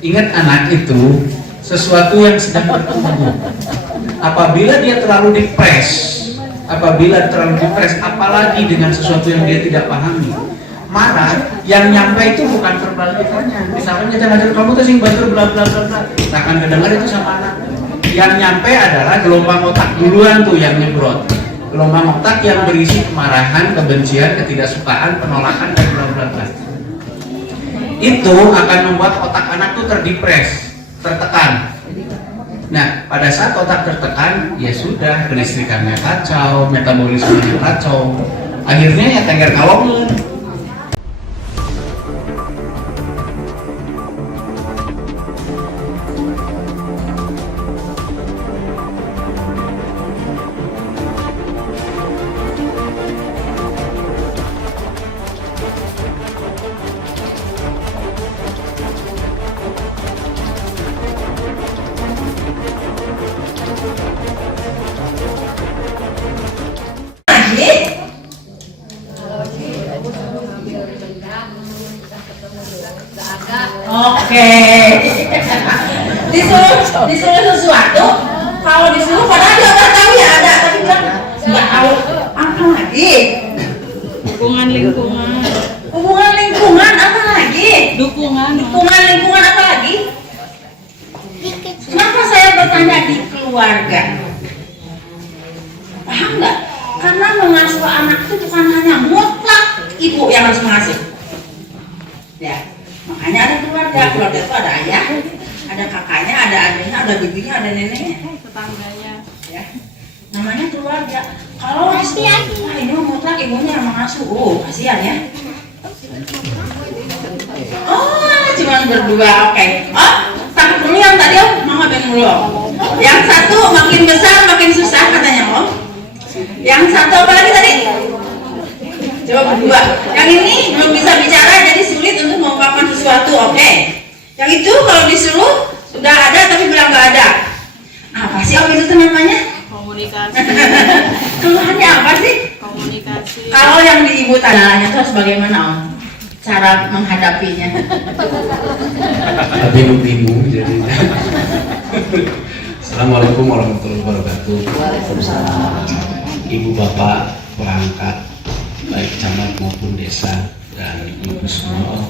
Ingat, anak itu sesuatu yang sedang bertumbuh. Apabila dia terlalu dipres, apalagi dengan sesuatu yang dia tidak pahami, marah, yang nyampe itu bukan verbal kitanya. Misalkan kita ngajar kamu tuh sing batur bla bla bla bla, nah kan kedengar itu sama anak. Yang nyampe adalah gelombang otak duluan tuh yang nyebrot. Gelombang otak yang berisi kemarahan, kebencian, ketidaksukaan, penolakan, dan bla bla bla. Itu akan membuat otak anak tuh terdepres, tertekan. Nah, pada saat otak tertekan, ya sudah, kelistrikannya kacau, metabolismenya kacau, akhirnya ya tengger kalong. Oke. Disuruh sesuatu, kalau disuruh padahal dia udah tahu ya ada, tapi bilang nggak tahu apa lagi. Hubungan lingkungan Apa lagi? dukungan Lingkungan apa lagi? Kenapa saya bertanya di keluarga? Paham nggak? Karena mengasuh anak itu bukan hanya mutlak ibu yang harus mengasuh. Ya, makanya ada keluarga itu ada ayah, ada kakaknya, ada adiknya, ada bibinya, ada neneknya, tetangganya. ya. Namanya keluarga. Kalau ini mutlak ibunya yang mengasuh, kasihan ya. Cuma berdua, oke. Takut dulu yang tadi mama pengen dulu. Yang satu makin besar makin susah katanya Yang satu apa lagi tadi? Coba berdua. Yang ini belum bisa bicara jadi sulit untuk mengungkapkan sesuatu, oke. Yang itu kalau disuruh sudah ada tapi bilang nggak ada. Apa sih itu tuh namanya? Komunikasi. Keluhannya apa sih? Komunikasi. Kalau yang di ibu tanahnya itu harus bagaimana cara menghadapinya? Bingung jadinya. Assalamualaikum warahmatullahi wabarakatuh. Waalaikumsalam. Ibu bapak perangkat baik camat maupun desa dan ibu semua.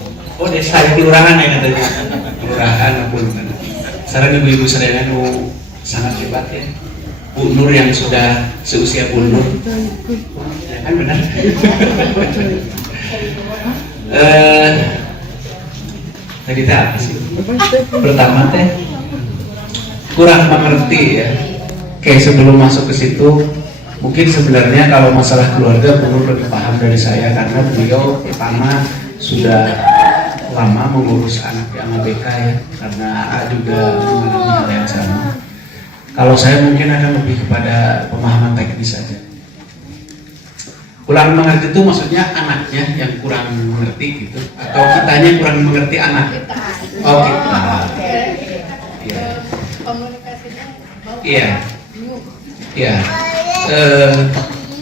Desa itu kelurahan ya katanya. Kelurahan maupun saran ibu-ibu sadayana sangat hebat ya. Bu Nur yang sudah seusia Bu Nur. Ya kan benar. Tadi apa sih? Pertama teh kurang mengerti ya. Kayak sebelum masuk ke situ, mungkin sebenarnya kalau masalah keluarga Bu Nur lebih paham dari saya karena beliau pertama sudah lama mengurus anak yang ABK ya, karena juga mengalami hal yang sama. Kalau saya mungkin akan lebih kepada pemahaman teknis saja. Kurang mengerti itu maksudnya anaknya yang kurang mengerti gitu, atau kitanya kurang mengerti anak? Oh kita. Iya. Iya. Iya.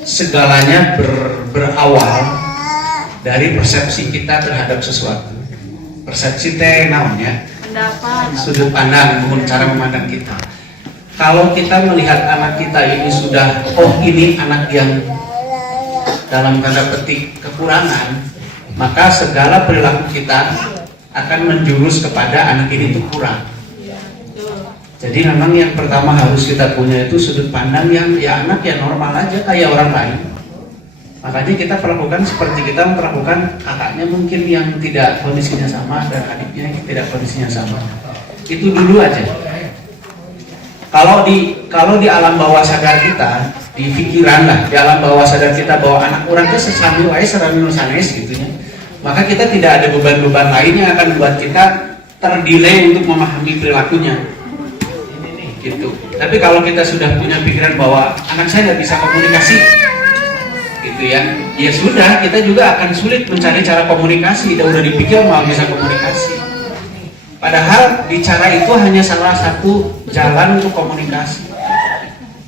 Segalanya berawal dari persepsi kita terhadap sesuatu. Persepsi teh naonnya? Pendapat. Sudut pandang, cara memandang kita. Kalau kita melihat anak kita ini sudah, ini anak yang dalam tanda petik kekurangan, maka segala perilaku kita akan menjurus kepada anak ini itu kurang. Jadi memang yang pertama harus kita punya itu sudut pandang yang ya anak yang normal aja kayak orang lain. Makanya kita perlakukan seperti kita memperlakukan kakaknya mungkin yang tidak kondisinya sama dan adiknya yang tidak kondisinya sama. Itu dulu aja. Kalau di alam bawah sadar kita, di pikiran lah, di alam bawah sadar kita bahwa anak orang itu sesami wae sarami nu sanes gitunya. Maka kita tidak ada beban-beban lain yang akan membuat kita terdelay untuk memahami perilakunya. Gitu. Tapi kalau kita sudah punya pikiran bahwa anak saya tidak bisa komunikasi, gitu ya sudah, kita juga akan sulit mencari cara komunikasi. Udah dipikir mau bisa komunikasi. Padahal bicara itu hanya salah satu jalan untuk komunikasi,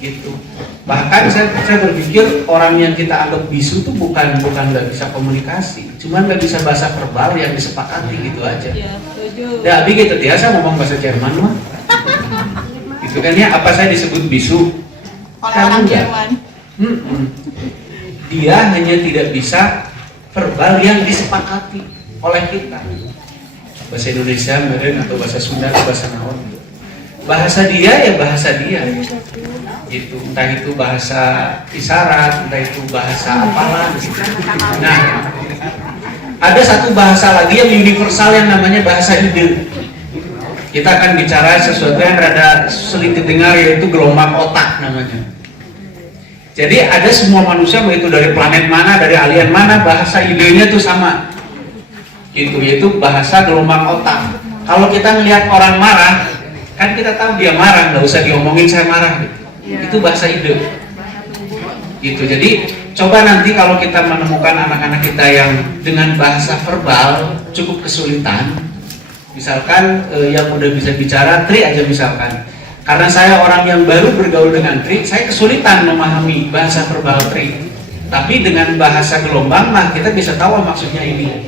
gitu. Bahkan saya berpikir orang yang kita anggap bisu itu bukan nggak bisa komunikasi, cuman nggak bisa bahasa verbal yang disepakati gitu aja. Ya, setuju. Setuju. Ya, abi gitu biasa ngomong bahasa Jerman mah. Itu kan ya, apa saya disebut bisu? Oleh Kan orang enggak. Jerman. Dia hanya tidak bisa verbal yang disepakati oleh kita. Bahasa Indonesia meren atau bahasa Sunda atau bahasa naon. Bahasa dia ya bahasa dia. Gitu, entah itu bahasa isyarat, entah itu bahasa apalah gitu. Nah, ada satu bahasa lagi yang universal yang namanya bahasa ide. Kita akan bicara sesuatu yang rada sulit didengar, yaitu gelombang otak namanya. Jadi ada semua manusia, mau itu dari planet mana, dari alien mana, bahasa idenya tuh sama. Gitu, yaitu bahasa gelombang otak. Kalau kita ngelihat orang marah, kan kita tahu dia marah, nggak usah diomongin saya marah. Gitu. Itu bahasa ide. Gitu. Jadi coba nanti kalau kita menemukan anak-anak kita yang dengan bahasa verbal cukup kesulitan, misalkan yang udah bisa bicara Tri aja misalkan. Karena saya orang yang baru bergaul dengan Tri, saya kesulitan memahami bahasa verbal Tri. Tapi dengan bahasa gelombang mah kita bisa tahu maksudnya ini.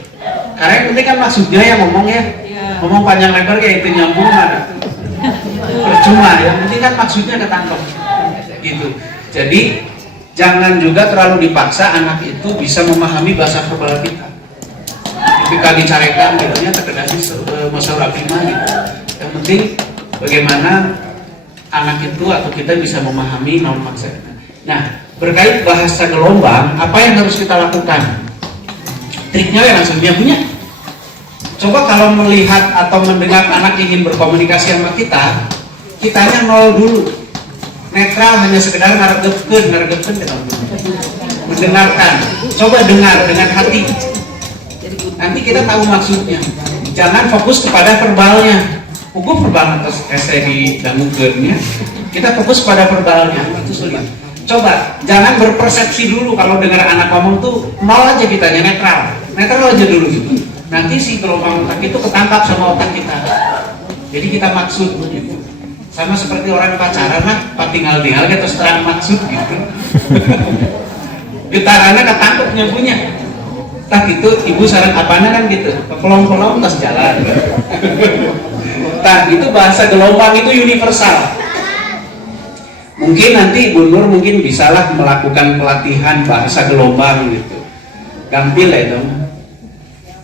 Karena yang penting kan maksudnya yang ngomong ya, ngomong panjang lebar kayak itu nyambung mana. Percuma, yang penting kan maksudnya ketangkep. Gitu. Jadi jangan juga terlalu dipaksa anak itu bisa memahami bahasa verbal kita. Ketika dicarekan, bilangnya terkendali masalah prima gitu. Yang penting bagaimana anak itu atau kita bisa memahami non maksudnya. Nah, berkait bahasa gelombang, apa yang harus kita lakukan? Triknya ya langsung dia punya. Coba kalau melihat atau mendengar anak ingin berkomunikasi sama kita, kitanya nol dulu. Netral, hanya sekedar ngarepkeun kita mendengarkan. Coba dengar dengan hati. Nanti kita tahu maksudnya. Jangan fokus kepada verbalnya. Hukum verbal atas saya diganggukeunnya. Kita fokus pada verbalnya. Itu sulit. Coba jangan berpersepsi dulu kalau dengar anak ngomong tuh nol aja kitanya, netral aja dulu gitu. Nanti si gelombang otak itu ketangkap sama otak kita. Jadi kita maksud gitu. Sama seperti orang pacaran lah, tinggal terus terang maksud gitu. Getarannya ketangkepnya punya. Tak gitu, ibu saran apanya kan gitu, pelong-pelong tas jalan. Tak itu bahasa gelombang itu universal. Mungkin nanti Bu Nur mungkin bisalah melakukan pelatihan bahasa gelombang gitu. Gampil ya dong.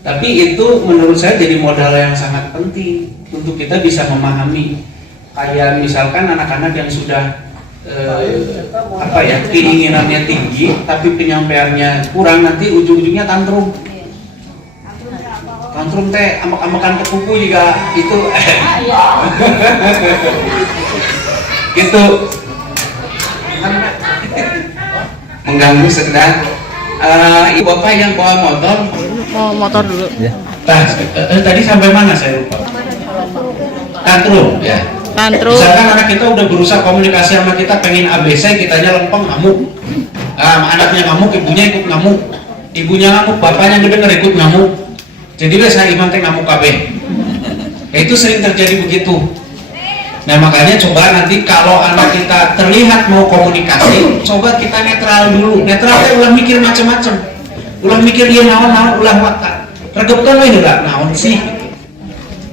Tapi itu menurut saya jadi modal yang sangat penting untuk kita bisa memahami. Kayak misalkan anak-anak yang sudah keinginannya tinggi tapi penyampaiannya kurang, nanti ujung-ujungnya tantrum teh amak-amakan ke kuku juga itu gitu mengganggu sekedar. Ibu bapak yang bawa motor Motor dulu. tadi sampai mana saya lupa. Tantrum ya. Misalkan anak kita udah berusaha komunikasi sama kita, pengen ABC, kitanya lempeng ngamuk. Anaknya ngamuk, ibunya ikut ngamuk. Ibunya ngamuk, bapaknya ngedenger ikut ngamuk. Jadi saya iman teh ngamuk KB. Itu sering terjadi begitu. Nah makanya coba nanti kalau anak kita terlihat mau komunikasi, coba kita netral dulu. Netral teh ulah mikir macam-macam. Ulah mikir dia naon-naon, ulah waktu. Regepkan ini udah naon sih.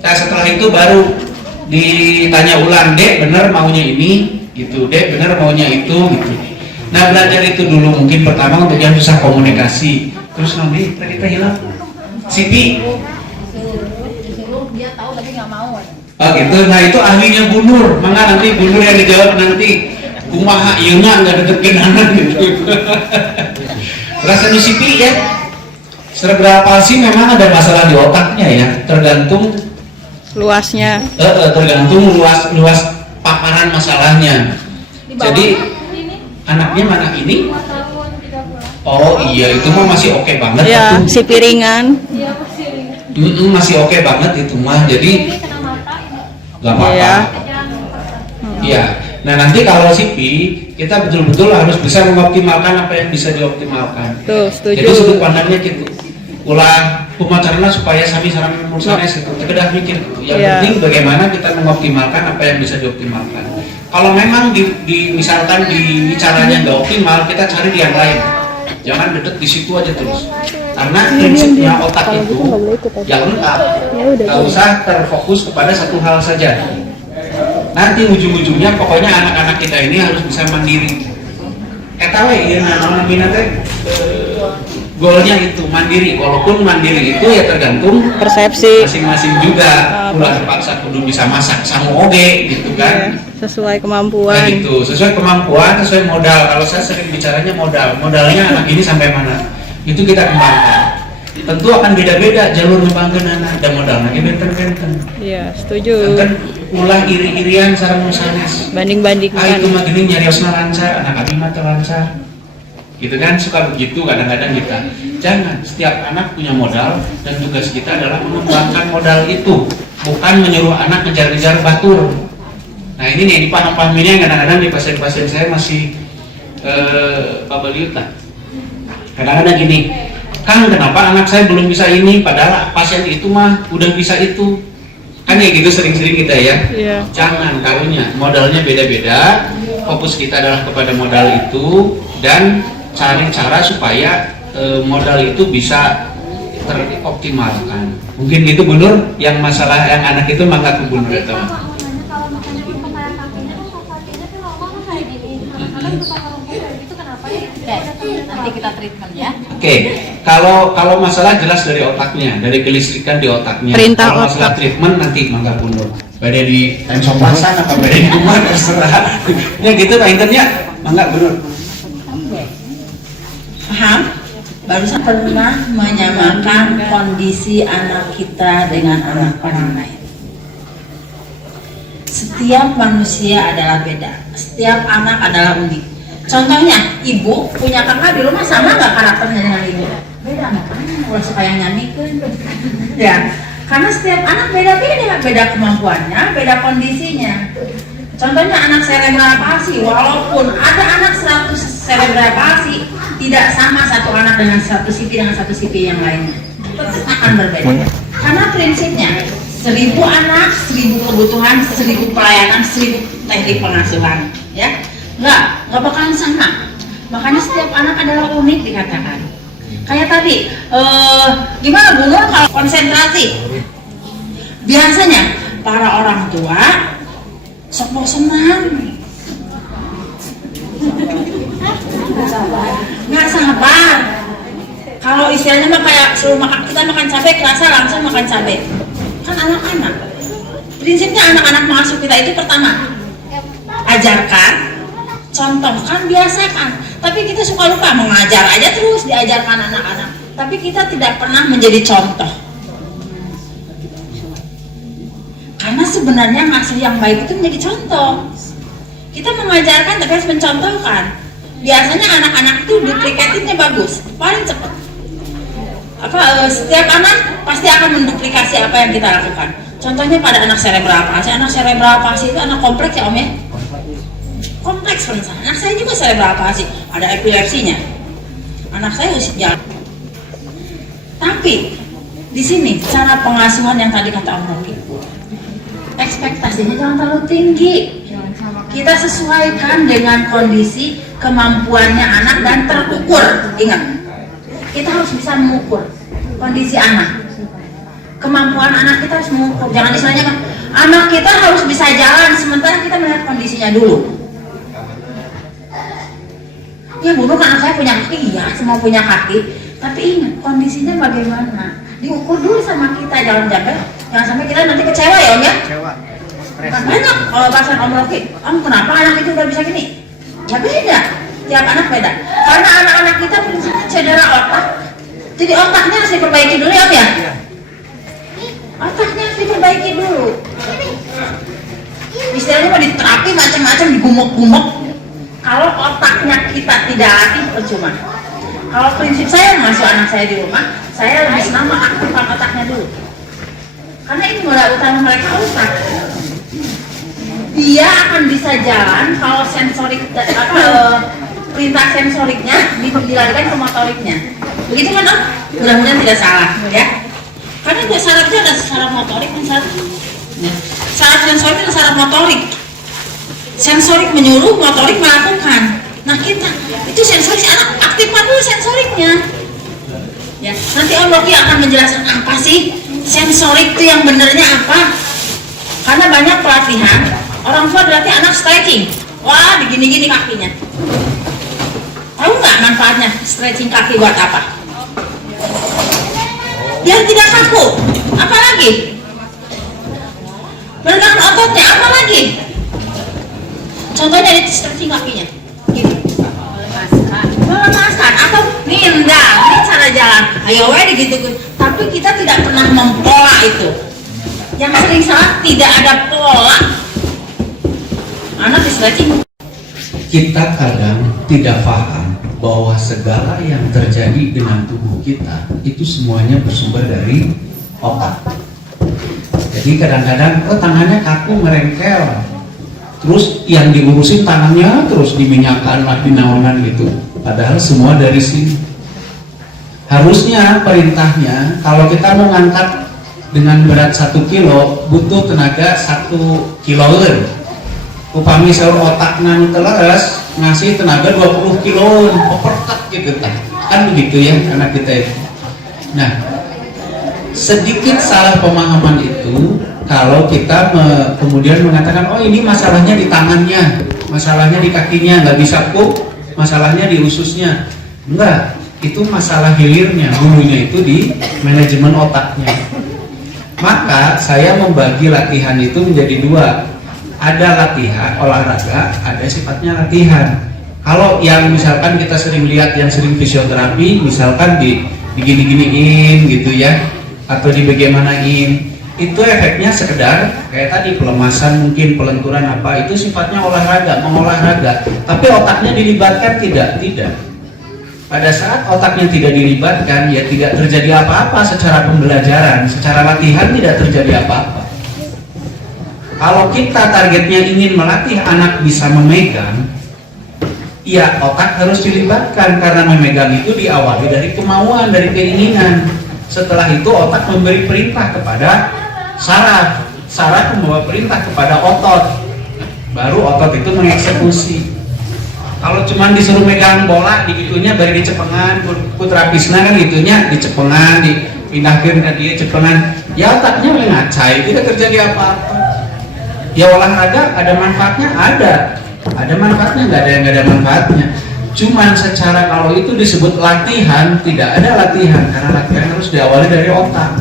Nah setelah itu baru ditanya ulang, Dek bener maunya ini gitu, Dek bener maunya itu gitu. Nah belajar itu dulu mungkin pertama untuk yang bisa komunikasi. Terus nanti kita hilang Siti dia tahu tapi nggak mau. oh gitu. Nah itu ahlinya Bu Nur, maka nanti Bu Nur yang dijawab nanti kumaha ieu mah enggak deketin anak gitu. Rasanya Siti ya cerebral palsy memang ada masalah di otaknya ya, tergantung Luasnya. Tergantung luas paparan masalahnya. Jadi anaknya mana ini? Oh iya itu mah masih oke banget. Ya, si piringan. Masih oke banget itu mah. Jadi nggak apa-apa. Iya. Nah nanti kalau CP kita betul-betul harus bisa mengoptimalkan apa yang bisa dioptimalkan. Tuh, setuju. Jadi sudut pandangnya gitu. Ulah pemacarana supaya sami sarang sanes itu sekedar mikir gitu. Yang penting bagaimana kita mengoptimalkan apa yang bisa dioptimalkan. Kalau memang misalkan di caranya nggak optimal, kita cari di yang lain. Jangan dedek di situ aja terus. Karena prinsipnya otak itu ya lengkap, nggak usah terfokus kepada satu hal saja. Nanti ujung-ujungnya pokoknya anak-anak kita ini harus bisa mandiri. Eta we ieu namina teh goalnya itu mandiri. Walaupun mandiri itu ya tergantung Persepsi. masing-masing juga. Ulah terpaksa kudu bisa masak sangu oge gitu kan. Sesuai Nah, kemampuan. gitu, sesuai kemampuan, sesuai modal. Kalau saya sering bicaranya modalnya anak ini sampai mana, itu kita kembangkan. Tentu akan beda-beda jalur ngembangkeun anak dan modalnya benten-benten. Iya, setuju. Kan ulah iri-irian sareng sanes. Banding-bandingkan. Itu mah geuning nyariosna lancar, anak abi mah teu lancar. Gitu kan, suka begitu kadang-kadang kita. Jangan, setiap anak punya modal dan tugas kita adalah mengembangkan modal itu, bukan menyuruh anak ngejar-ngejar batur. Nah ini nih dipaham-pahaminnya kadang-kadang di pasien-pasien saya masih pabaliutan. Kadang-kadang gini, Kang kenapa anak saya belum bisa ini, padahal pasien itu mah udah bisa itu. Kan ya gitu sering-sering kita ya. Iya. Jangan, karunya modalnya beda-beda, fokus kita adalah kepada modal itu dan cari cara supaya modal itu bisa teroptimalkan. Mungkin gitu Bu Nur, yang masalah yang anak itu mangga ke Bu Nur atau Kalau makanya untuk kayak kakinya tuh kakinya tuh lama kan kayak gini. Kadang-kadang suka ngerungkut kayak gitu, kenapa ya? Nanti kita treatment ya. Oke, kalau masalah jelas dari otaknya, dari kelistrikan di otaknya. Perintah Kalau masalah otak. treatment nanti mangga Bu Nur. Beda di sompasan apa beda di rumah terserah. Ya gitu Pak Internya, mangga Bu Nur. Paham? Barusan pernah menyamakan kondisi anak kita dengan anak orang lain. Setiap manusia adalah beda, setiap anak adalah unik. Contohnya, ibu punya kakak di rumah sama nggak karakternya dengan ibu? Beda, makanya kalau suka yang nyanyikan. Ya, karena setiap anak beda-beda, beda kemampuannya, beda kondisinya. Contohnya anak cerebral palsi, walaupun ada anak 100 cerebral palsi, tidak sama satu anak dengan satu CP yang lainnya, tetap akan berbeda. Karena prinsipnya 1000 anak, 1000 kebutuhan, 1000 pelayanan, 1000 teknik pengasuhan, ya, nggak bakalan sama. Makanya setiap anak adalah unik dikatakan. Kayak tadi, gimana Bu Nur kalau konsentrasi? Biasanya para orang tua sok senang, nggak sabar. Kalau istilahnya mah kayak suruh makan, kita makan cabai kerasa langsung makan cabai. Kan anak-anak, prinsipnya anak-anak masuk kita itu pertama ajarkan, contohkan, biasakan. Tapi kita suka lupa, mengajar aja terus diajarkan anak-anak, tapi kita tidak pernah menjadi contoh. Karena sebenarnya ngasuh yang baik itu menjadi contoh. Kita mengajarkan tapi harus mencontohkan. Biasanya anak-anak itu duplikatifnya bagus, paling cepat. Setiap anak pasti akan menduplikasi apa yang kita lakukan. Contohnya pada anak cerebral palsi. Anak cerebral palsi itu anak kompleks ya Om ya? Kompleks penasaran. Anak saya juga cerebral palsi, ada epilepsinya. Anak saya harus jalan. Tapi di sini cara pengasuhan yang tadi kata Om Rocky, ekspektasinya jangan terlalu tinggi. Kita sesuaikan dengan kondisi kemampuannya anak dan terukur. Ingat, kita harus bisa mengukur kondisi anak. Kemampuan anak kita harus mengukur. Jangan istilahnya anak kita harus bisa jalan sementara kita melihat kondisinya dulu. Ya Bu Nur, kan anak saya punya kaki, ya semua punya kaki. Tapi ingat kondisinya bagaimana. Diukur dulu sama kita, jangan sampai kita nanti kecewa ya Om ya. Banyak kalau pasien Om Rocky, Om kenapa anak itu udah bisa gini? Ya beda, tiap anak beda. Karena anak-anak kita prinsipnya cedera otak, jadi otaknya harus diperbaiki dulu ya Om ya. Otaknya harus diperbaiki dulu. Istilahnya mau diterapi macam-macam, digumuk-gumuk. Kalau otaknya kita tidak aktif percuma. Kalau prinsip saya masuk anak saya di rumah, saya lebih senang mengaktifkan otaknya dulu. Karena ini modal utama mereka otak. Dia akan bisa jalan kalau sensorik perintah sensoriknya dilarikan ke motoriknya. Begitu kan Om? Mudah-mudahan tidak salah ya. Karena syarat itu ada syarat motorik dan syarat sensorik dan syarat motorik. Sensorik menyuruh, motorik melakukan. Nah kita itu sensorik, anak aktifkan dulu sensoriknya. Ya, nanti Om Rocky akan menjelaskan apa sih sensorik itu yang benernya apa. Karena banyak pelatihan, orang tua berarti anak stretching. Wah, digini-gini kakinya. Tahu nggak manfaatnya stretching kaki buat apa? Biar tidak kaku. Apa lagi? Meregang ototnya. Apa lagi? Contohnya di stretching kakinya. Gini. Melepaskan atau nindang. Ini cara jalan. Ayo gitu. Tapi kita tidak pernah mempola itu. Yang sering salah tidak ada pola. Anak di stretching. Kita kadang tidak paham bahwa segala yang terjadi dengan tubuh kita itu semuanya bersumber dari otak. Jadi kadang-kadang tangannya kaku merengkel, terus yang diurusin tangannya terus diminyakan lah dinaungan gitu. Padahal semua dari sini. Harusnya perintahnya kalau kita mau ngangkat dengan berat 1 kilo butuh tenaga 1 kiloan. Upami sahur otak nang teleres ngasih tenaga 20 kiloan, perkat gitu kan begitu ya anak kita itu. Nah, sedikit salah pemahaman itu kalau kita kemudian mengatakan oh ini masalahnya di tangannya, masalahnya di kakinya, nggak bisa pup, masalahnya di ususnya. Enggak, itu masalah hilirnya, hulunya itu di manajemen otaknya. Maka saya membagi latihan itu menjadi 2. Ada latihan olahraga, ada sifatnya latihan. Kalau yang misalkan kita sering lihat yang sering fisioterapi, misalkan digini-giniin gitu ya, atau dibagaimanain, itu efeknya sekedar kayak tadi pelemasan mungkin, pelenturan apa, itu sifatnya olahraga, mengolahraga. Tapi otaknya dilibatkan tidak. Pada saat otaknya tidak dilibatkan, ya tidak terjadi apa-apa secara pembelajaran, secara latihan tidak terjadi apa-apa. Kalau kita targetnya ingin melatih anak bisa memegang, ya otak harus dilibatkan karena memegang itu diawali dari kemauan, dari keinginan. Setelah itu otak memberi perintah kepada saraf, saraf membawa perintah kepada otot, baru otot itu mengeksekusi. Kalau cuma disuruh megang bola, digitunya bari dicepengan, kutrapisna kan gitunya, dicepengan, dipindahkan ke dia cepengan, ya otaknya ngacai, tidak terjadi apa-apa. Ya olahraga ada manfaatnya, ada manfaatnya, nggak ada manfaatnya. Cuman secara kalau itu disebut latihan, tidak ada latihan karena latihan harus diawali dari otak.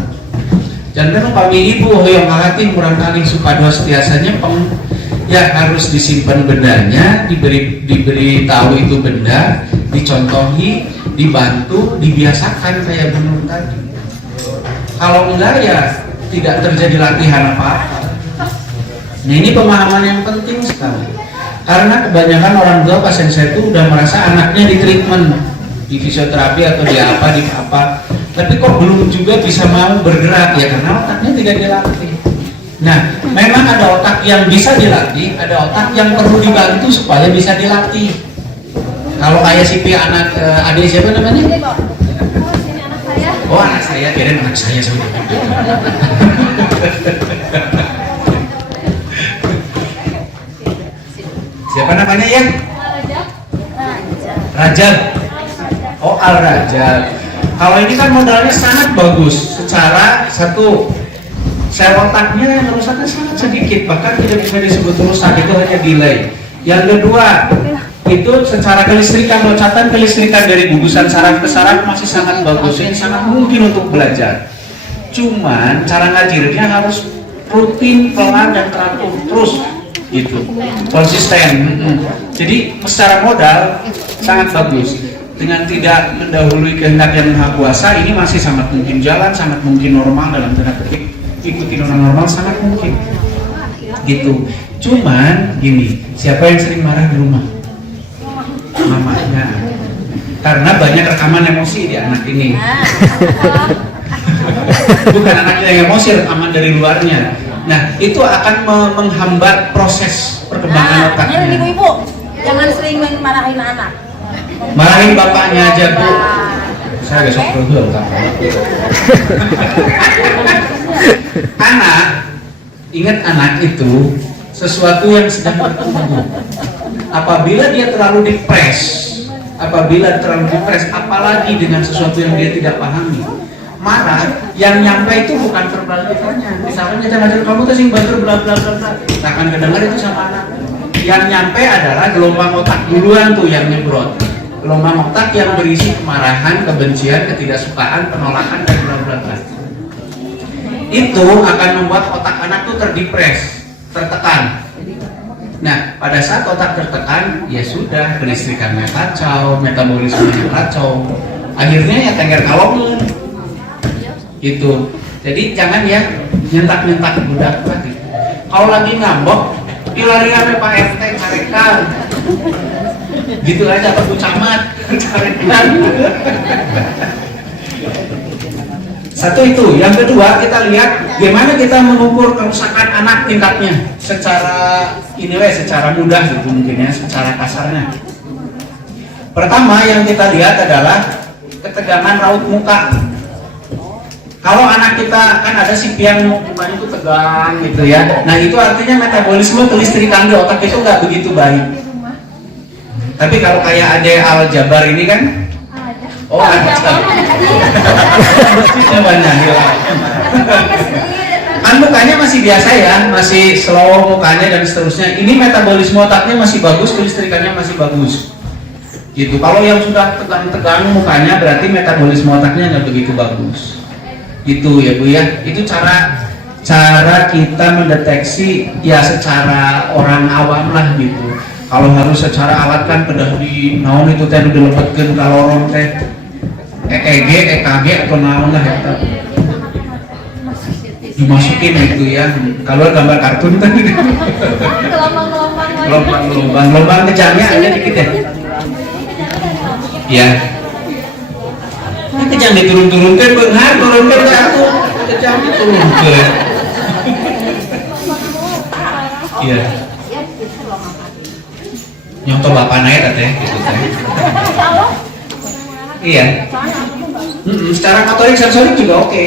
Jangan lupa ibu yang ngelatih kurang kali supados biasanya ya harus disimpan bendanya, diberi tahu itu benda, dicontohi, dibantu, dibiasakan kayak benar tadi. Kalau enggak ya tidak terjadi latihan apa-apa. Nah ini pemahaman yang penting sekali. Karena kebanyakan orang tua pasien saya itu udah merasa anaknya di treatment, di fisioterapi atau di apa, tapi kok belum juga bisa mau bergerak ya karena otaknya tidak dilatih. Nah, memang ada otak yang bisa dilatih, ada otak yang perlu dibantu supaya bisa dilatih. Kalau kayak si anak adik siapa namanya? Oh anak saya, kirain anak saya sudah. Siapa namanya ya? Rajab. Oh Al-Rajab. Kalau ini kan modalnya sangat bagus. Secara satu, sel otaknya yang rusaknya sangat sedikit, bahkan tidak bisa disebut rusak, itu hanya delay. Yang kedua, itu secara kelistrikan, loncatan kelistrikan dari gugusan saraf ke saraf masih sangat bagus. Ini sangat mungkin untuk belajar. Cuman cara ngajarnya harus rutin, pelan dan teratur terus. Gitu, konsisten. Jadi secara modal sangat bagus. Dengan tidak mendahului kehendak yang maha kuasa, ini masih sangat mungkin jalan, sangat mungkin normal dalam tanda petik. Ikuti orang normal sangat mungkin. Gitu. Cuman gini, siapa yang sering marah di rumah? Mamanya. Karena banyak rekaman emosi di anak ini. Bukan anaknya yang emosi, rekaman dari luarnya. Nah, itu akan menghambat proses perkembangan otaknya. Ini ibu-ibu, jangan sering marahin anak. Marahin bapaknya aja, Bu. Saya besok perlu anak, ingat anak itu sesuatu yang sedang bertumbuh. Apabila dia terlalu dipres, apabila terlalu depres, apalagi dengan sesuatu yang dia tidak pahami, marah, yang nyampe itu bukan verbal kitanya. Misalkan kita ngajar kamu tuh sing batur bla bla bla bla, tak akan kedengar itu sama anak. Yang nyampe adalah gelombang otak duluan tuh yang nyebrot. Gelombang otak yang berisi kemarahan, kebencian, ketidaksukaan, penolakan dan bla bla bla. Itu akan membuat otak anak tuh terdepres, tertekan. Nah, pada saat otak tertekan, ya sudah, kelistrikannya kacau, metabolismenya kacau, akhirnya ya tengger kalong gitu. Jadi jangan ya nyentak-nyentak budak lagi. Kalau lagi ngambek, dilarian Pak RT carekan, gitu aja, atau Bu Camat carekan. Satu itu. Yang kedua, kita lihat gimana kita mengukur kerusakan anak tingkatnya secara secara mudah gitu mungkin ya, secara kasarnya. Pertama yang kita lihat adalah ketegangan raut muka. Kalau anak kita kan ada si piang mukanya itu tegang gitu ya. Nah itu artinya metabolisme kelistrikan di otak itu nggak begitu baik. Tapi kalau kayak Ade Al Jabar ini kan, oh ada. Banyak ya. Kan mukanya masih biasa ya, masih slow mukanya dan seterusnya. Ini metabolisme otaknya masih bagus, kelistrikannya masih bagus. Gitu. Kalau yang sudah tegang-tegang mukanya berarti metabolisme otaknya nggak begitu bagus. Gitu ya Bu ya. Itu cara kita mendeteksi ya secara orang awam lah gitu. Kalau harus secara alat kan pedah di naon itu teh dilepetkeun ka lorong teh EEG, EKG atau naon lah ya. Dimasukin gitu ya. Kalau gambar kartun tadi. Gelombang kejamnya ada dikit ya. Iya. Ini kejam diturun-turunkan beunghar, turunkan satu. Kejam diturunkan. Iya. Nyontoh bapak naik teh gitu teh. Iya. Secara motorik sensorik juga oke.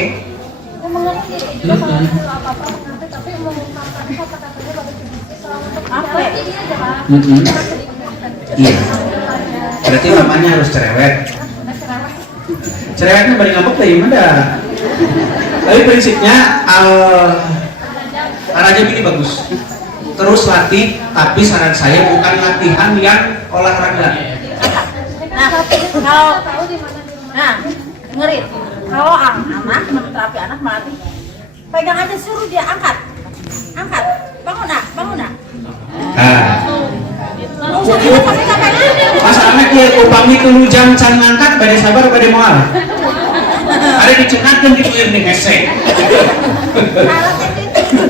Iya. Berarti namanya harus cerewet. Cerewetnya balik ngambek teh gimana? Tapi prinsipnya arahnya gini bagus. Terus latih, tapi saran saya bukan latihan yang olahraga. Nah, ngerit. Kalau anak menterapi anak melatih, pegang aja suruh dia angkat, bangun nak. Pas anak dia upami tulu jam can ngangkat, pada sabar pada moal. Ada dicengatkan di kuil nih ngesek.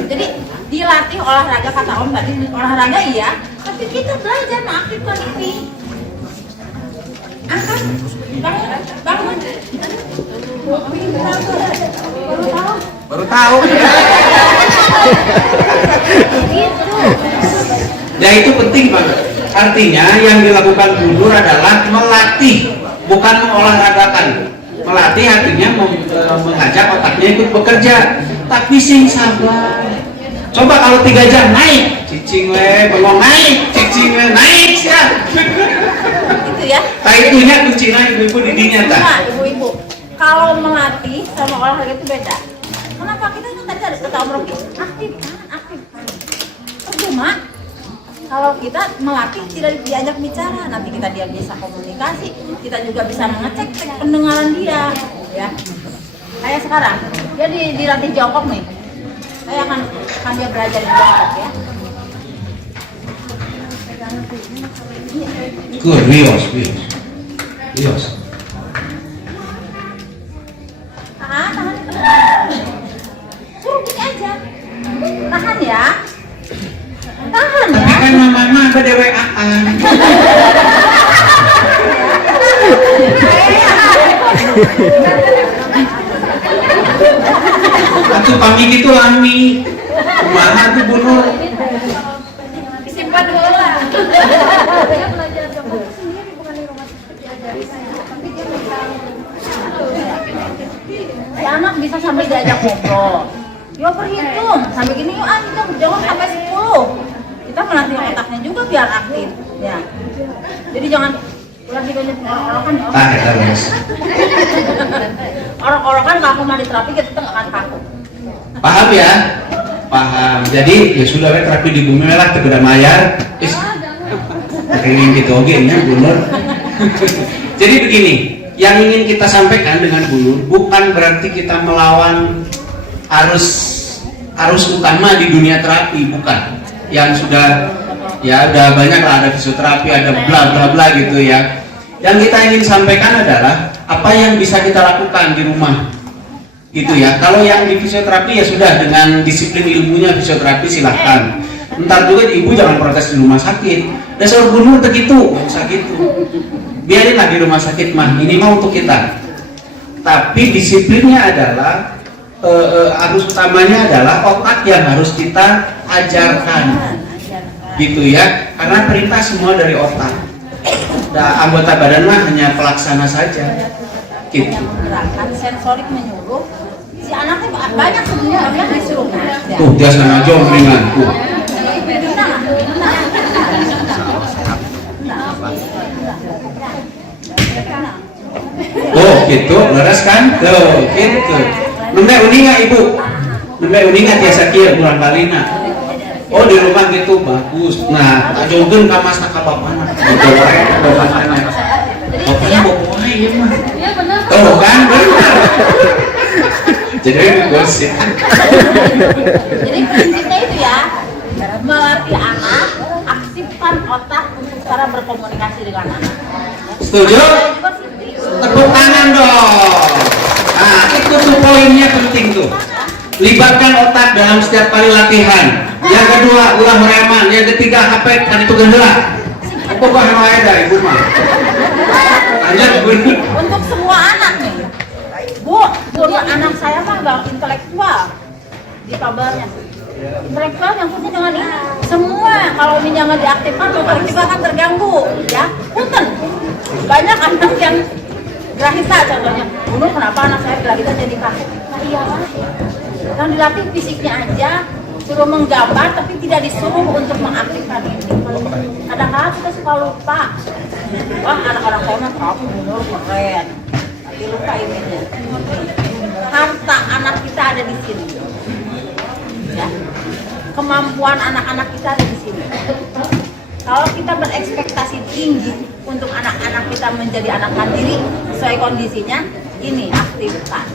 Jadi dilatih olahraga kata Om tadi, olahraga iya, tapi kita belajar mengaktifkan ini. Angkat, bangun. Baru tahu. Ya itu penting banget. Artinya yang dilakukan mundur adalah melatih, bukan mengolahragakan. Melatih artinya mengajak otaknya ikut bekerja. Tapi sing sabar. Coba kalau 3 jam naik, cicing we, bengong naik, cicing we naik ya. Gitu ya. Nah itunya kuncinya ibu-ibu didinya tak? Nah, ibu-ibu, kalau melatih sama olahraga itu beda. Kenapa kita kan tadi ada kata Om Rocky, aktif. Percuma. Kalau kita melatih tidak diajak bicara, nanti dia bisa komunikasi, kita juga bisa mengecek pendengaran dia, ya. Kayak sekarang, dia dilatih jongkok nih. Saya akan dia belajar jongkok ya. Good, Rios. Tahan. Suruh gini aja. Tahan ya. Tapi kan mama pada WA-an. Atuh pami gitu ami. Kumaha tuh bunuh. Disimpan dulu lah. Dia belajar jongkok sendiri, bukan di rumah diajari saya. Tapi dia megang. Si anak bisa sambil diajak ngobrol. Yuk perhitung, sampai gini yuk jongkok sampai 10. Kita melatih otaknya juga biar aktif, ya. Jadi jangan lagi banyak orang-orang ya. Tak ada mas. Orang-orang kan kalau mau diterapi kita tuh nggak akan takut. Paham ya? Paham. Jadi ya sudah we terapi di bumi lah tegeda mayar. Kayaknya gitu oke nya Bunur. Jadi begini, yang ingin kita sampaikan dengan Bunur bukan berarti kita melawan arus utama di dunia terapi, bukan. Yang sudah ya ada banyak lah, ada fisioterapi, ada bla bla bla gitu ya. Yang kita ingin sampaikan adalah apa yang bisa kita lakukan di rumah gitu ya. Kalau yang di fisioterapi ya sudah dengan disiplin ilmunya fisioterapi silahkan. Ntar juga ibu jangan protes di rumah sakit. Dasar bunuh begitu, nggak usah gitu. Biarinlah di rumah sakit mah, ini mah untuk kita. Tapi disiplinnya adalah arus utamanya adalah otak yang harus kita ajarkan, gitu ya. Karena perintah semua dari otak. Dan anggota badan mah hanya pelaksana saja. Gitu. Gerakan sensorik menyuruh si anaknya banyak sebenarnya yang disuruh. Tuh dia sana jongringan tuh. Tuh gitu, leres kan? Tuh gitu. Nembe uning nggak ibu? Nembe uning nggak biasa kia bulan balina? Oh di rumah gitu bagus. Nah, tak jongkeun ka mas ka bapana. Gitu wae bapana. Bapana bawa ya mah. Iya benar. Tuh kan benar. Jadi gosip. Jadi prinsipnya itu ya, melatih anak, aktifkan otak untuk cara berkomunikasi dengan anak. Setuju? Tepuk tangan dong. Nah, itu tuh poinnya penting tuh. Libatkan otak dalam setiap kali latihan. Yang kedua, ulah mereman. Yang ketiga, HP kan itu gendela. Itu bahan wae dah ibu mah. Lanjut Bu. Untuk semua anak nih, Bu, anak saya mah nggak intelektual di kabarnya. Intelektual yang penting dengan ini. Semua kalau ini jangan diaktifkan, motor kita akan terganggu, ya. Punten. Banyak anak yang grahita contohnya. Bunuh kenapa anak saya grahita jadi kaku? Nah iya lah. Kan dilatih fisiknya aja, suruh menggambar tapi tidak disuruh untuk mengaktifkan ini. Kadang-kadang kita suka lupa. Wah anak-anak saya mah kamu Bunur keren. Tapi lupa ininya. Harta anak kita ada di sini. Ya. Kemampuan anak-anak kita ada di sini. Kalau kita berekspektasi tinggi untuk anak-anak kita menjadi anak mandiri sesuai kondisinya, ini aktifkan.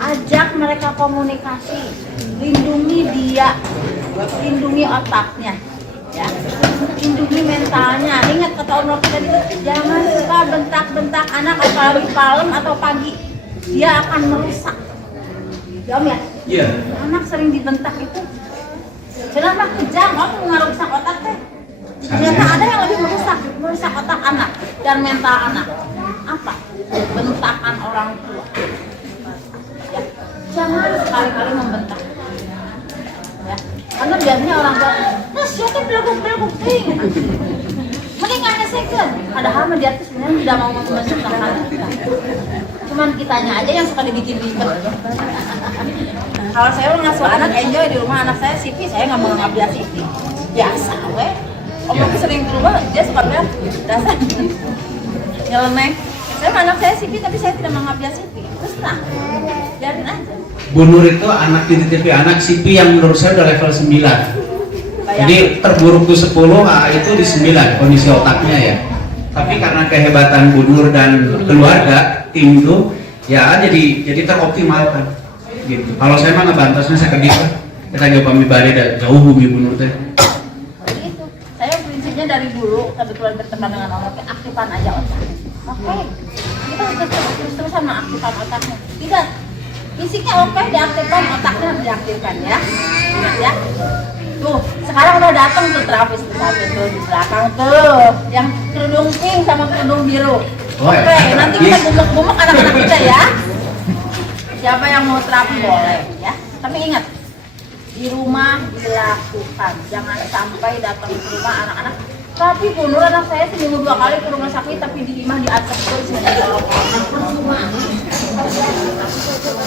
Ajak mereka komunikasi, lindungi dia, lindungi otaknya, ya, lindungi mentalnya. Ingat kata Om Rocky tadi, jangan suka bentak-bentak anak apalagi malam atau pagi, dia akan merusak. Ya Om ya? Iya. Anak sering dibentak itu, kenapa kejam? Om merusak otak teh. Ternyata ada yang lebih merusak otak anak dan mental anak. Apa? Bentakan orang tua. Ya. Jangan sekali-kali membentak. Ya. Karena biasanya orang tua, nah siapa belakang ting. Mending nggak ngesekan. Padahal dia tuh sebenarnya tidak mau membentangkan kita. Cuman kitanya aja yang suka dibikin ribet. Kalau saya ngasuh anak enjoy di rumah anak saya Sipi, saya nggak mau ngambil Sipi. Biasa, weh. Om aku sering di rumah, dia suka bilang, dasar nyeleneh. Saya anak saya Sipi, tapi saya tidak mengambil Sipi. Terus nah, biarin aja. Bu Nur itu anak di TV anak Sipi yang menurut saya udah level 9. Jadi terburuk tuh 10, itu di 9 kondisi otaknya ya. Tapi karena kehebatan Bu Nur dan keluarga, tim itu ya jadi teroptimalkan. Gitu. Kalau saya mah ngebantasnya saya kedip. Kita jauh pamit bari jauh bumi Bu Nur teh. Dari dulu kebetulan berteman dengan orang tua, aktifkan aja otak. Oke, kita harus terus-terusan mengaktifkan otaknya. Tidak, fisiknya oke, diaktifkan, otaknya harus diaktifkan ya. Ingat ya. Tuh, sekarang udah datang tuh terapis tuh di belakang tuh, yang kerudung pink sama kerudung biru. Oke, nanti kita bumuk-bumuk anak-anak kita ya. Siapa yang mau terapi boleh ya. Tapi ingat, di rumah dilakukan, jangan sampai datang ke rumah anak-anak. Tapi Bu Nur anak saya seminggu 2 kali ke rumah sakit, tapi di rumah diatur terus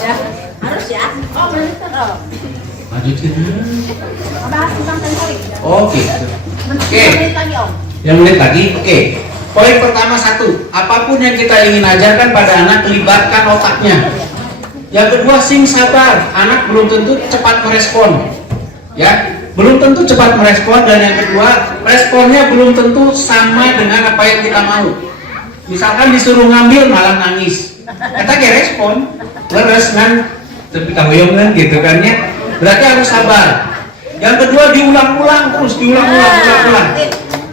ya, harus ya. Oh benar oh. Lanjutin. Bahas tentang sensorik. Oh gitu. Oke. Menit lagi Om. Yang menit lagi, oke. Poin pertama satu, apapun yang kita ingin ajarkan pada anak, libatkan otaknya. Yang kedua, sing sabar. Anak belum tentu cepat merespon, ya, belum tentu cepat merespon. Dan yang kedua, responnya belum tentu sama dengan apa yang kita mau. Misalkan disuruh ngambil malah nangis, kita kayak respon, leres kan, tapi tahu kan gitu kan ya. Berarti harus sabar. Yang kedua, diulang-ulang terus, diulang-ulang.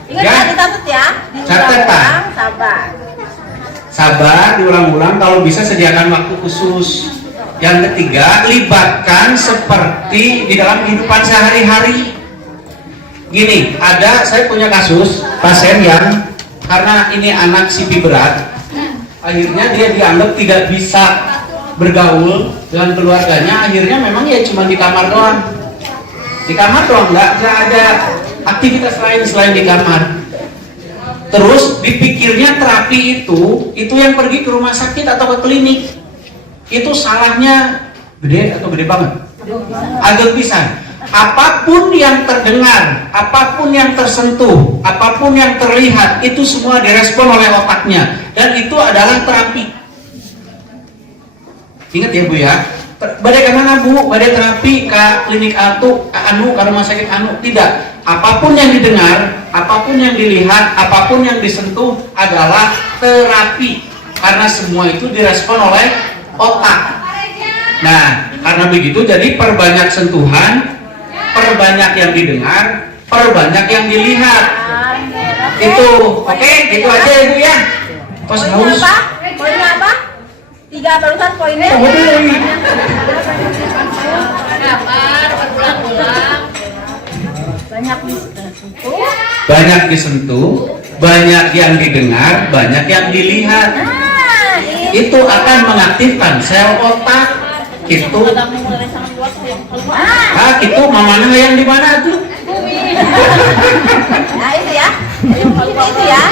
Ingat Ya. ya, dicatat ya. Catat, Pak. Sabar. Sabar, diulang-ulang, kalau bisa sediakan waktu khusus. Yang ketiga, libatkan seperti di dalam kehidupan sehari-hari. Gini, saya punya kasus pasien yang karena ini anak CP berat, akhirnya dia dianggap tidak bisa bergaul dengan keluarganya. Akhirnya memang ya cuma di kamar doang. Di kamar doang, nggak ada aktivitas lain selain di kamar. Terus dipikirnya terapi itu yang pergi ke rumah sakit atau ke klinik. Itu salahnya gede atau gede banget? Agak pisan. Apapun yang terdengar, apapun yang tersentuh, apapun yang terlihat, itu semua direspon oleh otaknya. Dan itu adalah terapi. Ingat ya Bu ya, badai kemana Bu? Badai terapi ke klinik anu, ke rumah sakit anu. Tidak. Apapun yang didengar, apapun yang dilihat, apapun yang disentuh adalah terapi. Karena semua itu direspon oleh otak. Nah, karena begitu jadi perbanyak sentuhan, perbanyak yang didengar, perbanyak yang dilihat. Itu, oke, gitu aja ya Bu ya. Kos Poinnya haus. apa? Poinnya apa? 3 barusan poinnya. Oh, betul. Sabar, berulang-ulang. Banyak disentuh. Banyak disentuh, banyak yang didengar, banyak yang dilihat. Nah, Itu akan mengaktifkan sel otak. Itu, itu mamana yang di mana tuh? nah itu ya. Itu ya.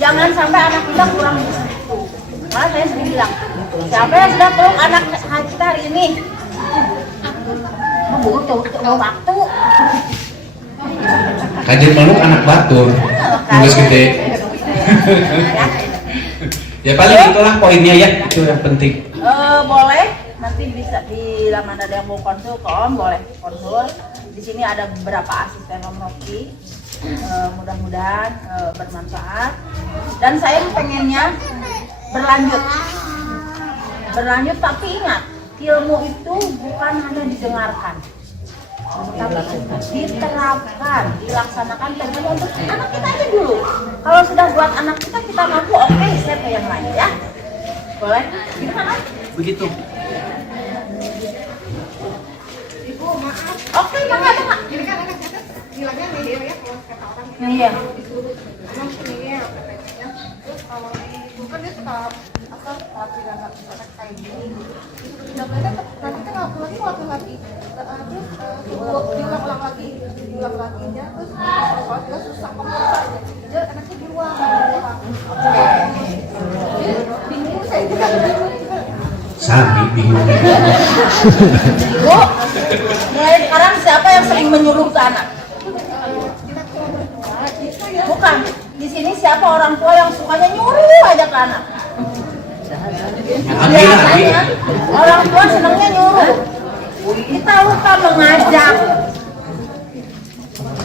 Jangan sampai anak kita kurang disentuh. Malah saya sering bilang, siapa yang sudah peluk anak kita hari ini? Buru tahu waktu. Kajian meluk anak batur, nulis gede. Ya paling itulah poinnya ya, itu yang penting. Boleh nanti bisa di laman ada yang mau konsul ke Om, boleh konsul. Di sini ada beberapa asisten Om Rocky. Mudah-mudahan bermanfaat. Dan saya pengennya berlanjut tapi ingat, ilmu itu bukan hanya didengarkan, tapi diterapkan, dilaksanakan tentunya untuk anak kita aja dulu. Kalau sudah buat anak kita mampu, oke, saya ke yang lain ya. Boleh? Gimana? Begitu. Ibu, maaf. Oke, mangga. Jadi kan anak kita bilangnya nihil ya kalau kata orang gitu. Iya. Emang nihil katanya. Terus kalau ibu kan dia suka apa terapi anak kayak gini. Tidak belajar nanti kita ngelakuin lagi. Terus diulang lagi ya. Terus kalau dia susah komputer aja. Dia anaknya di luar. Bingung saya juga bingung. Sami bingung. Ibu, mulai sekarang siapa yang sering menyuruh ke anak? Bukan. Di sini siapa orang tua yang sukanya nyuruh aja ke anak? Biasanya orang tua senangnya nyuruh. Kita lupa mengajak.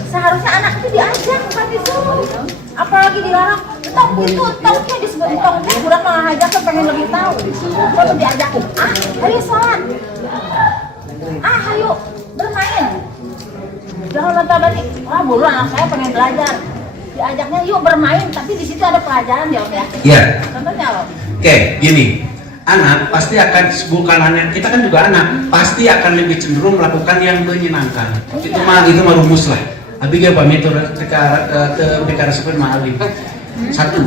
Seharusnya anak itu diajak, bukan disuruh. Apalagi dilarang, tongnya disebut tongnya, kurang mengajak kan pengen lebih tahu. Kalau diajak, ayo sholat. Ayo bermain. Jangan balik. Buru anak saya pengen belajar. Diajaknya yuk bermain, tapi di situ ada pelajaran ya Om ya. Iya. Contohnya Om. Oke, gini. Anak pasti akan, bukan anak, kita kan juga anak, pasti akan lebih cenderung melakukan yang menyenangkan. Itu mah rumus lah. Abigail pamit ke resepin ma'alim. Satu.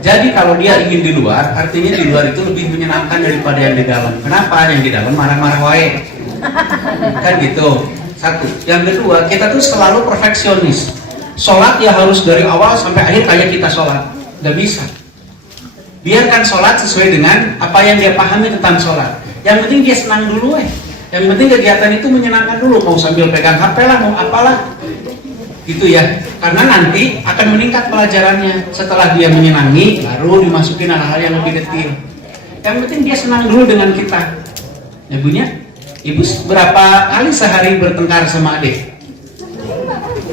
Jadi kalau dia ingin di luar, artinya di luar itu lebih menyenangkan daripada yang di dalam. Kenapa? Yang di dalam marah-marah wae. Kan gitu. Satu. Yang kedua, kita tuh selalu perfeksionis. Sholat ya harus dari awal sampai akhir kayak kita sholat. Gak bisa. Biarkan sholat sesuai dengan apa yang dia pahami tentang sholat. Yang penting dia senang dulu Yang penting kegiatan itu menyenangkan dulu. Mau sambil pegang HP lah, mau apalah. gitu ya, karena nanti akan meningkat pelajarannya. Setelah dia menyenangi, baru dimasukin hal-hal yang lebih detail. Yang penting dia senang dulu dengan kita. Ya Bunya, Ibu berapa kali sehari bertengkar sama adik?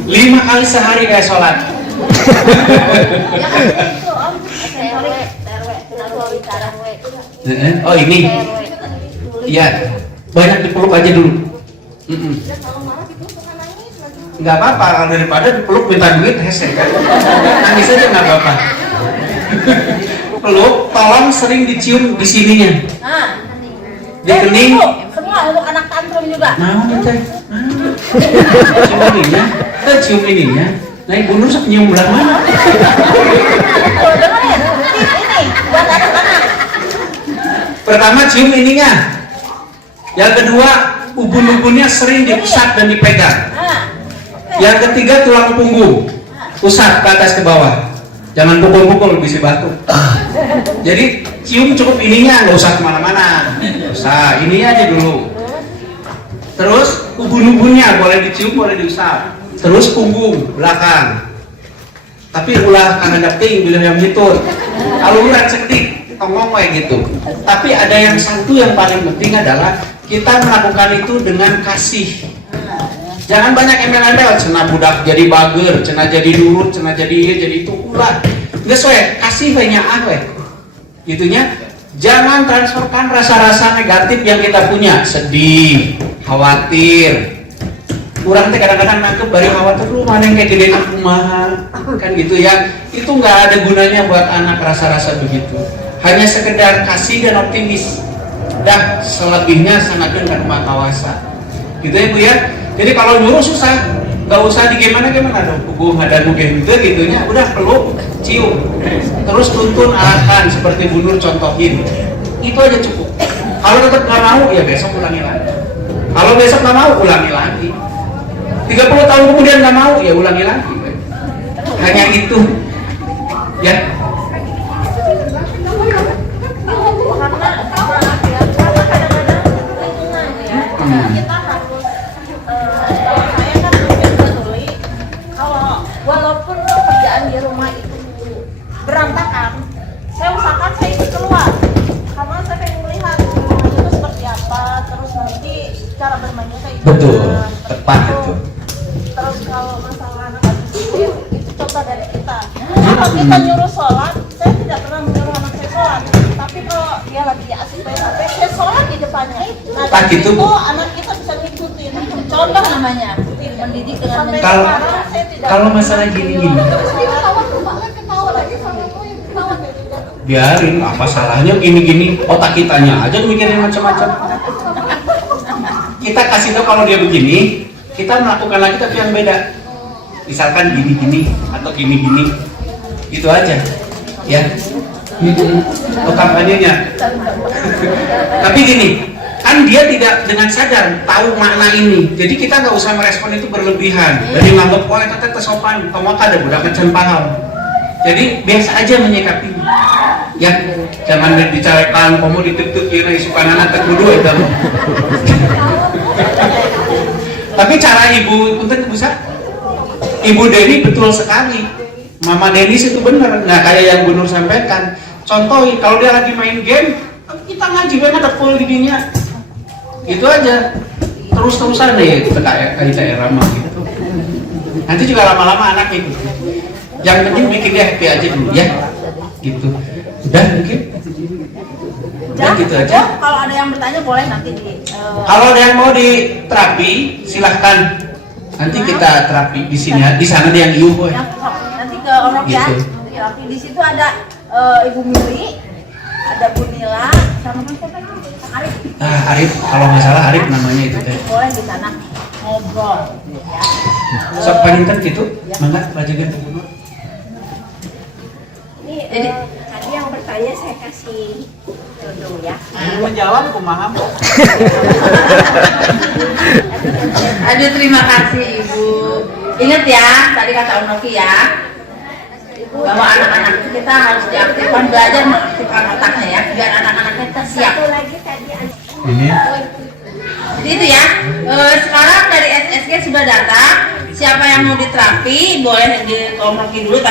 5 kali sehari kayak sholat. Oh ini, iya, banyak dipeluk aja dulu. Nggak apa-apa, kalau daripada dipeluk minta duit hese kan, nangis aja nggak apa-apa. Peluk, tolong sering dicium di sininya, di kening. Semua untuk anak tantrum juga. Mau teh, cium ininya, cium ininya. Nah Ibu Nur nyium belah mana? Tuh, dengerin. Ini buat anak-anak. Pertama cium ininya, yang kedua ubun-ubunnya sering diusap dan dipegang. Yang ketiga tulang punggung, usap ke atas ke bawah, jangan pukul-pukul bisa batuk. Jadi cium cukup ininya, nggak usah kemana-mana, usah ini aja dulu. Terus ubun-ubunnya boleh dicium, boleh diusap. Terus punggung belakang. Tapi ulah kangen ting bila yang hitut. Kalau urat seketik, ngomong kayak gitu. Tapi ada yang satu yang paling penting adalah kita melakukan itu dengan kasih. Jangan banyak embel-embel, cena budak jadi bager, cena jadi nurut, cena jadi iya, jadi itu ulah. Nggak soe, kasih banyak we. Gitunya, jangan transferkan rasa-rasa negatif yang kita punya, sedih, khawatir. Kurang teh kadang-kadang nangkep dari khawatir, lu mana yang kayak gede kumaha, kan gitu ya. Itu nggak ada gunanya buat anak rasa-rasa begitu. Hanya sekedar kasih dan optimis. Dah selebihnya sangatkan karma kawasa. Gitu ya Bu ya. Jadi kalau nyuruh susah, nggak usah di gimana dong, pukul ada mungkin gitunya, udah peluk, cium, terus tuntun arahkan seperti Bu Nur contohin, itu aja cukup. Kalau tetap nggak mau, ya besok ulangi lagi. Kalau besok nggak mau, ulangi lagi. 30 tahun kemudian nggak mau, ya ulangi lagi. Hanya itu, ya. Walaupun pekerjaan di rumah itu berantakan, saya usahakan saya isi keluar karena saya pengen melihat rumahnya itu seperti apa, terus nanti cara bermainnya kayak gimana. Betul, tepat itu. Terus kalau masalah anak itu contoh dari kita. Kalau kita nyuruh sholat, saya tidak pernah menyuruh anak saya sholat, tapi kalau dia lagi asik main HP, saya sholat di depannya. Nah, Tak dari gitu, situ Bu. anak kita bisa ngikutin. Contoh namanya, mendidik dengan Kalau sekarang saya tidak kalau masalah gini-gini, biarin, apa salahnya gini-gini, otak kitanya aja mikirin macam-macam. Kita kasih tahu kalau dia begini, kita melakukan lagi tapi yang beda. Misalkan gini-gini atau gini-gini, itu aja, ya. Oh kampanyenya. Tapi gini, kan dia tidak dengan sadar tahu makna ini, jadi kita nggak usah merespon itu berlebihan. Jadi nganggap oh itu teh sopan, kamu ada budak can paham. Jadi biasa aja menyikapinya. Ya, jangan dibicarakan, kamu ditutut kira suka anak terkudu itu. Tapi cara ibu punten bisa, Ibu Deni betul sekali. Mama Denis itu benar, nggak kayak yang Bu Nur sampaikan. Contohin, kalau dia lagi main game, kita ngaji banget ada full didinya. Itu aja, terus-terusan deh kita kayak Rama gitu. Nanti juga lama-lama anak ikut. Yang penting bikin dia happy aja dulu ya, gitu. Udah mungkin. Udah gitu aja. Kalau ada yang bertanya boleh nanti di. Kalau ada yang mau diterapi, silahkan. Nanti kita terapi di sini, di sana dia yang iu boy. Nanti ke Orok ya. Gitu. Di situ ada Ibu Mili, ada Bu Nila, sama siapa itu? Arif. Arif, kalau nggak salah Arif namanya itu teh. Boleh di sana ngobrol, ya. Sok paninten gitu, mangga pelajaran Bu Nur. Ini tadi yang bertanya saya kasih jodoh ya. Menjawab kumaha. Aduh terima kasih Ibu. Ingat ya, tadi kata Om Noki ya, bahwa anak-anak kita harus diaktifkan, belajar mengaktifkan otaknya ya, biar anak-anak kita siap. Satu lagi tadi Ini Itu ya. Sekarang dari SSG sudah datang. Siapa yang mau diterapi boleh di komroki dulu.